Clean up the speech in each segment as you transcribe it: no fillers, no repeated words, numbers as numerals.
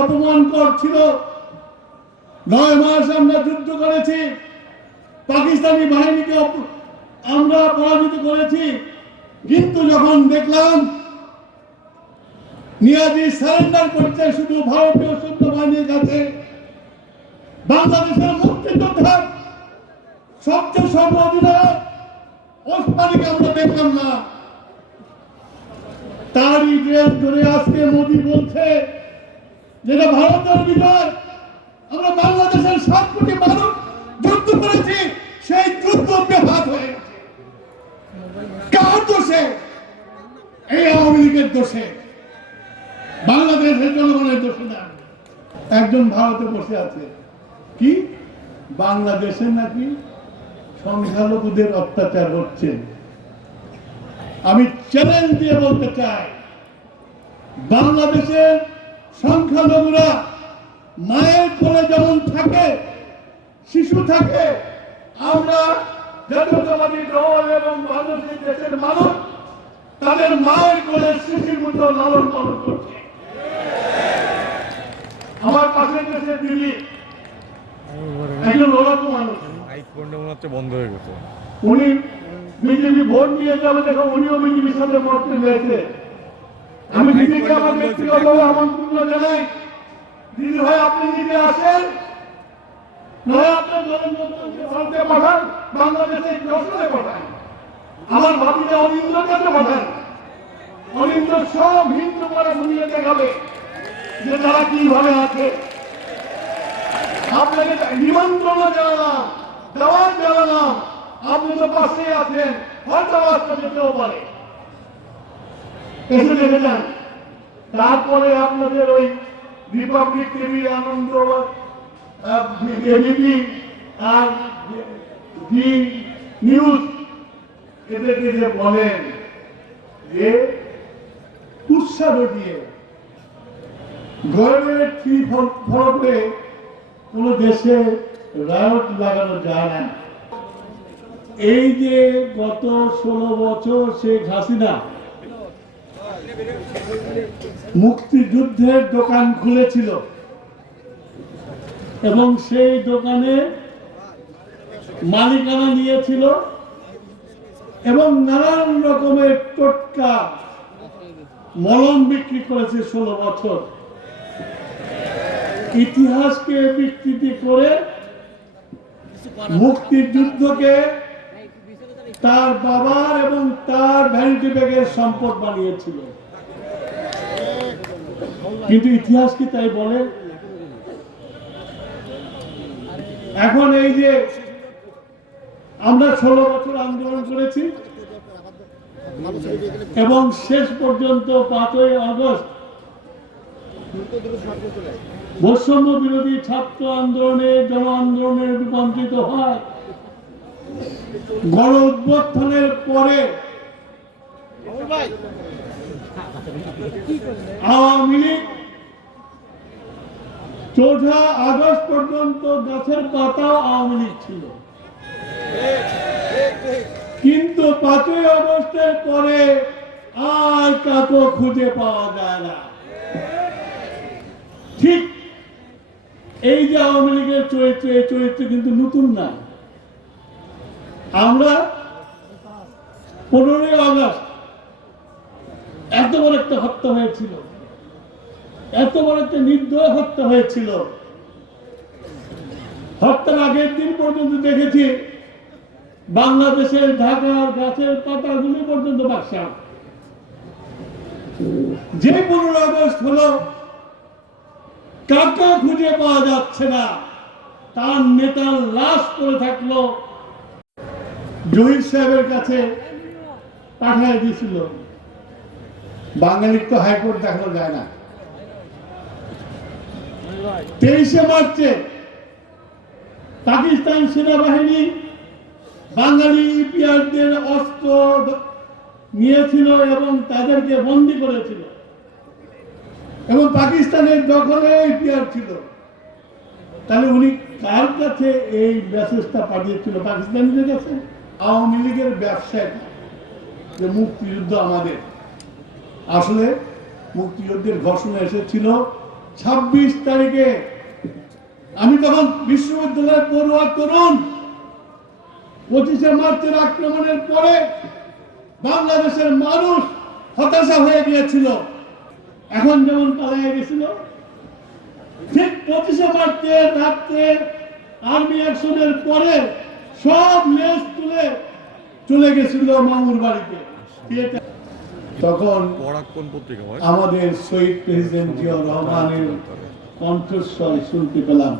অপমানকর ছিল। 9 মাস আমরা যুদ্ধ করেছি, পাকিস্তানি বাহিনীকে আমরা পরাজিত করেছি, কিন্তু যখন দেখলাম নিয়াজি সারেন্ডার করছে শুধু ভারতীয় সৈন্য বাহিনীর কাছে, বাংলাদেশের মুক্তিযোদ্ধার সবচেয়ে সর্বাধিনায়ক ওসমানীকে আমরা দেখলাম না। তারই ড্রেস ধরে আজকে মোদী বলছে যেটা ভারতের বিজয়, আমরা বাংলাদেশের 7 কোটি মানুষ যুদ্ধ করেছি, সেই যুদ্ধ বেহাত হয়ে গেছে। কার দোষে? এই আওয়ামী লীগের দোষে, বাংলাদেশের জনগণের দোষে না। একজন ভারতে বসে আছে, কি বাংলাদেশে নাকি সংখ্যালঘুদের অত্যাচার হচ্ছে। আমি চ্যালেঞ্জ দিয়ে বলতে চাই, বাংলাদেশের সংখ্যালঘুরা মায়ের কোলে যেমন থাকে, শিশু থাকে, আমরা জাতীয়তাবাদী দল এবং বাংলাদেশের দেশের মানুষ তাদের মায়ের কোলে শিশুর মতো লালন পালন করছে। আমার পাশের দেশের দিল্লি একজন লড়াকু মানুষ, বন্ধ হয়ে গেছে, উনি বিজেপি ভোট নিয়ে যাবে, দেখো উনিও বিজেপির সাথে মরতে হয়েছে। আমি দিদিকে আমার ব্যক্তিগতভাবে আমন্ত্রণ জানাই, দিদি ভাই আপনি নিজে আসেন, নয় আপনার ভারতে পাঠান, বাংলাদেশে যশোরে পাঠান, আমার ভাবিতে অনিন্দ্র কাছে পাঠান। অনিন্দ্র সব হিন্দু করে ঘুরিয়ে দেখাবে যে তারা কিভাবে আছে। আপনাকে নিমন্ত্রণ জানালাম, দেওয়ার জানালাম, আপনি তো পাশে আছেন, হয়তো আসতে যেতেও পারে, এসে দেখে যান। তারপরে আপনাদের ওই রিপাবলিক টিভি, আনন্দ এবিপি আর জি নিউজ এদেরকে যে বলেন যে উৎসাহ দিয়ে গভর্নমেন্টের ফি ফলকে কোন দেশে রায়ট লাগানো যায় না। এই যে গত 16 বছর শেখ হাসিনা মুক্তিযুদ্ধের দোকান খুলেছিল এবং সেই দোকানে মালিকানা নিয়েছিল এবং নানান রকমের টোটকা মলম বিক্রি করেছে 16 বছর। ইতিহাসকে বিকৃতি করে মুক্তিযুদ্ধকে তার বাবার এবং তার ভ্যানিটি ব্যাগের সম্পদ বানিয়েছিল। কিন্তু ইতিহাস কি তাই বলে? এখন এই যে আমরা 16 বছর আন্দোলন করেছি এবং শেষ পর্যন্ত 5ই আগস্ট বৈষম্য বিরোধী ছাত্র আন্দোলনে জন আন্দোলনে রূপান্তরিত হয়। গণ অভ্যুত্থানের পরে আওয়ামী লীগ 4 আগস্ট পর্যন্ত গাছের পাতাও আওয়ামী লীগ ছিল, কিন্তু 5ই আগস্টের পরে আর কাউকে খুঁজে পাওয়া যায় না। ঠিক এই যে আওয়ামী লীগের চরিত্র, এই চরিত্র কিন্তু নতুন না। আমরা 15ই আগস্ট এত বড় একটা হত্যা হয়েছিল, এত বড় একটা নির্দয় হত্যা হয়েছিল। হত্যার আগের দিন পর্যন্ত দেখেছি বাংলাদেশের ঢাকার গাছের পাতাগুলি পর্যন্ত বাসা। যে 15 আগস্ট হলো কাউকে খুঁজে পাওয়া যাচ্ছে না, তার নেতার লাশ পড়ে থাকলো, জহির সাহেবের কাছে পাঠিয়ে দিয়েছিল। বাঙালির তো হাইকোর্ট দেখানো যায় না। 23শে মার্চে পাকিস্তান সেনাবাহিনী বাঙালি ইপিআরদের অস্ত্র নিয়েছিল এবং তাদেরকে বন্দী করেছিল এবং পাকিস্তানের দখলে ইপিআর ছিল। তাহলে উনি কার কাছে এই মেসেজটা পাঠিয়েছিল? পাকিস্তানিদের কাছে। আওয়ামী লীগের ব্যবসায় যে মুক্তিযুদ্ধ আমাদের, আসলে মুক্তিযুদ্ধের ঘোষণা এসেছিল 26 তারিখে আমি তখন বিশ্ববিদ্যালয়ের পড়ুয়া তরুণ। 25শে মার্চের আক্রমণের পরে বাংলাদেশের মানুষ হতাশা হয়ে গিয়েছিল, এখন যেমন পালিয়ে গেছিল, ঠিক 25শে মার্চের রাত্রে আর্মি অ্যাকশনের পরে সব লেজ তুলে চলে গেছিল মামুর বাড়িতে। তখন পড়া কোন পত্রিকা ভাই? আমাদের শহীদ প্রেসিডেন্ট জিয়াউর রহমানের কণ্ঠস্বর শুনতে পেলাম,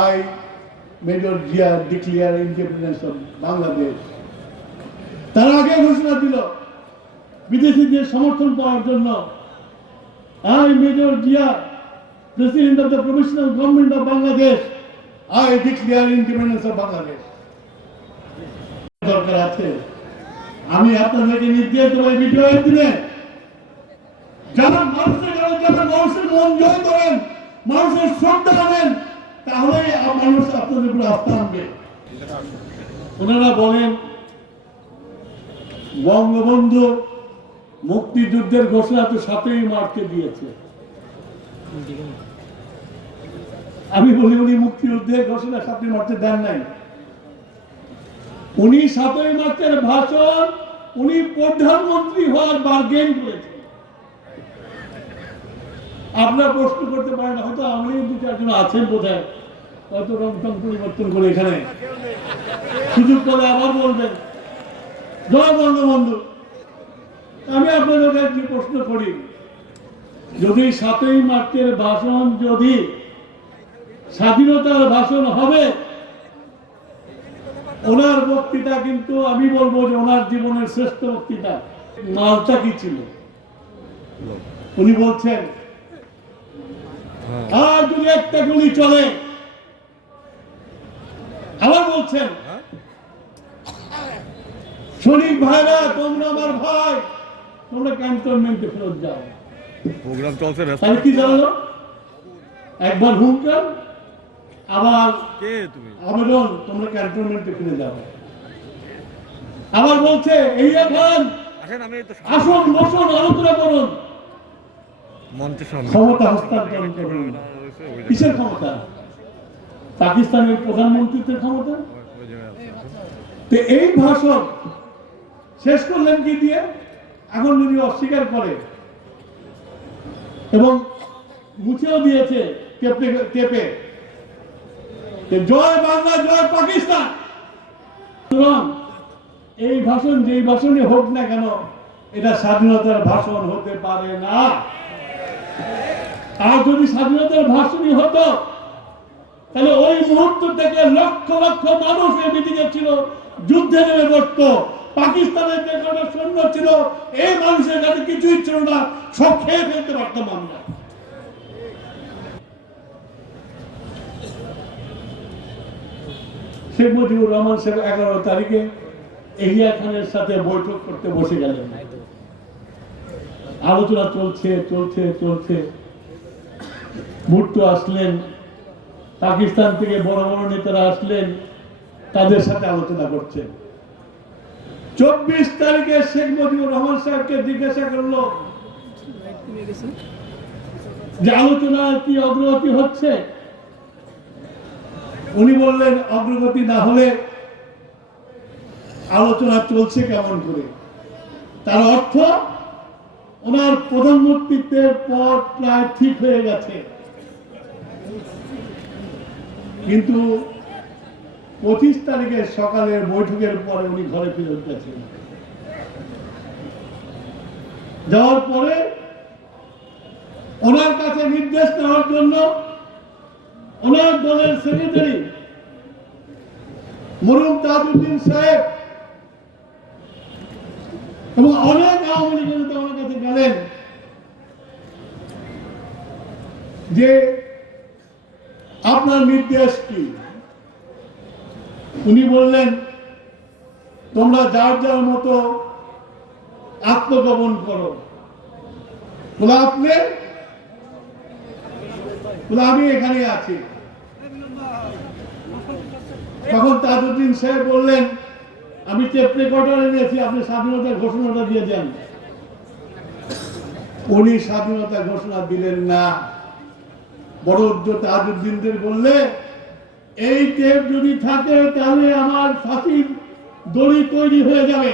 I major Zia declare independence of Bangladesh. তার আগে ঘোষণা দিল বিদেশিদের সমর্থন পাওয়ার জন্য, I major Zia president of the provisional government of Bangladesh, I declare independence of Bangladesh. দরকার আছে আমি আপনাদেরকে নির্দেশ দেবো এই বিজয়ের দিনে যারা মানুষের মন জয় করেন, মানুষের শ্রদ্ধা আনেন, তাহলে মানুষ আপনাদের উপরে আস্থা আনবে। ওনারা বলেন বঙ্গবন্ধু মুক্তিযুদ্ধের ঘোষণা তো 7ই মার্চে দিয়েছে। আমি বলি উনি মুক্তিযুদ্ধের ঘোষণা 7ই মার্চে দেন নাই। উনি 7ই মার্চের ভাষণ উনি প্রধানমন্ত্রী হওয়ার বার্গেন করেছেন। আপনারা প্রশ্ন করতে পারেন, হয়তো আমি 2-4 জন আছেন বোধহয়, হয়তো রং পরিবর্তন করে এখানে সুযোগ করে আবার বলবেন জয় বঙ্গবন্ধু। আমি আপনাদের কাছে প্রশ্ন করি, যদি 7ই মার্চের ভাষণ যদি স্বাধীনতার ভাষণ হবে, ওনার বক্তৃতা কিন্তু আমি বলবো যে ওনার জীবনের শ্রেষ্ঠ বক্তৃতা। মালটা কি ছিল উনি বলছেন, আর যদি একটা গুলি চলে, আবার বলছেন সৈনিক ভাইরা তোমরা আমার ভাই, তোমরা ক্যান্টনমেন্টে ফেরত যাও। প্রোগ্রাম চলছে, তাহলে কি জানো, একবার হুঙ্কার আবার কে তুমি আবেদন, তোমরা ক্যান্টনমেন্টে ফিরে যাও। আবার বলছে এই এখন আসেন, আমি তো আসুন বসুন আলোচনা করুন, মঞ্চের সামনে ক্ষমতা হস্তান্তর করুন। কিসের ক্ষমতা? পাকিস্তানের প্রধানমন্ত্রীর ক্ষমতা। ওই জায়গায় আছে। তো এই ভাষণ শেষ করলেন কি দিয়ে? এখন যদি অস্বীকার করে এবং মুছেও দিয়েছে টেপে জয় বাংলা জয় পাকিস্তান। এই ভাষণ যেই ভাষণই হোক না কেন, এটা স্বাধীনতার ভাষণ হতে পারে না। আর যদি স্বাধীনতার ভাষণই হতো, তাহলে ওই মুহূর্ত থেকে লক্ষ লক্ষ মানুষ এই মিটিংয়ে ছিল, যুদ্ধে নেমে পড়তো। পাকিস্তানের যে কটা সৈন্য ছিল, এই মানুষের কাছে কিছুই ছিল না, সব খেয়ে ফেলতে পারতাম আমরা। শেখ মুজিবুর রহমান সাহেব 11 তারিখে এহিয়া খানের সাথে বৈঠক করতে বসে গেলেন। আলোচনা চলছে চলছে চলছে, ভুট্টো আসলেন, পাকিস্তান থেকে বড় বড় নেতারা আসলেন, তাদের সাথে আলোচনা করছেন। 24 তারিখে শেখ মুজিবুর রহমান সাহেবকে জিজ্ঞাসা করলো যে আলোচনার কি অগ্রগতি হচ্ছে। উনি বললেন অগ্রগতি না হলে আলোচনা চলছে কেমন করে। তার অর্থ ওনার প্রধানমন্ত্রীত্বের পর প্রায় ঠিক হয়ে গেছে, কিন্তু 25 তারিখের সকালের বৈঠকের পরে উনি ঘরে ফেরত গেছেন। যাওয়ার পরে ওনার কাছে নির্দেশ নেওয়ার জন্য ওনার দলের সেক্রেটারি মরহুম তাজউদ্দিন সাহেব এবং অনেক আওয়ামী লীগের নেতা ওনার কাছে গেলেন যে আপনার নির্দেশ কি। উনি বললেন তোমরা যার যার মতো আত্মগোপন করো। বলে আপনি? বলে আমি এখানে আছি। তখন তাজউদ্দিন সাহেব বললেন আমি টেপ রেকর্ডার এনেছি, আপনি স্বাধীনতার ঘোষণাটা দিয়ে দেন। উনি স্বাধীনতা ঘোষণা দিলেন না, বরঞ্চ তাজউদ্দিনদের বললে এই টেপ যদি থাকে তাহলে আমার ফাঁসির দড়ি তৈরি হয়ে যাবে।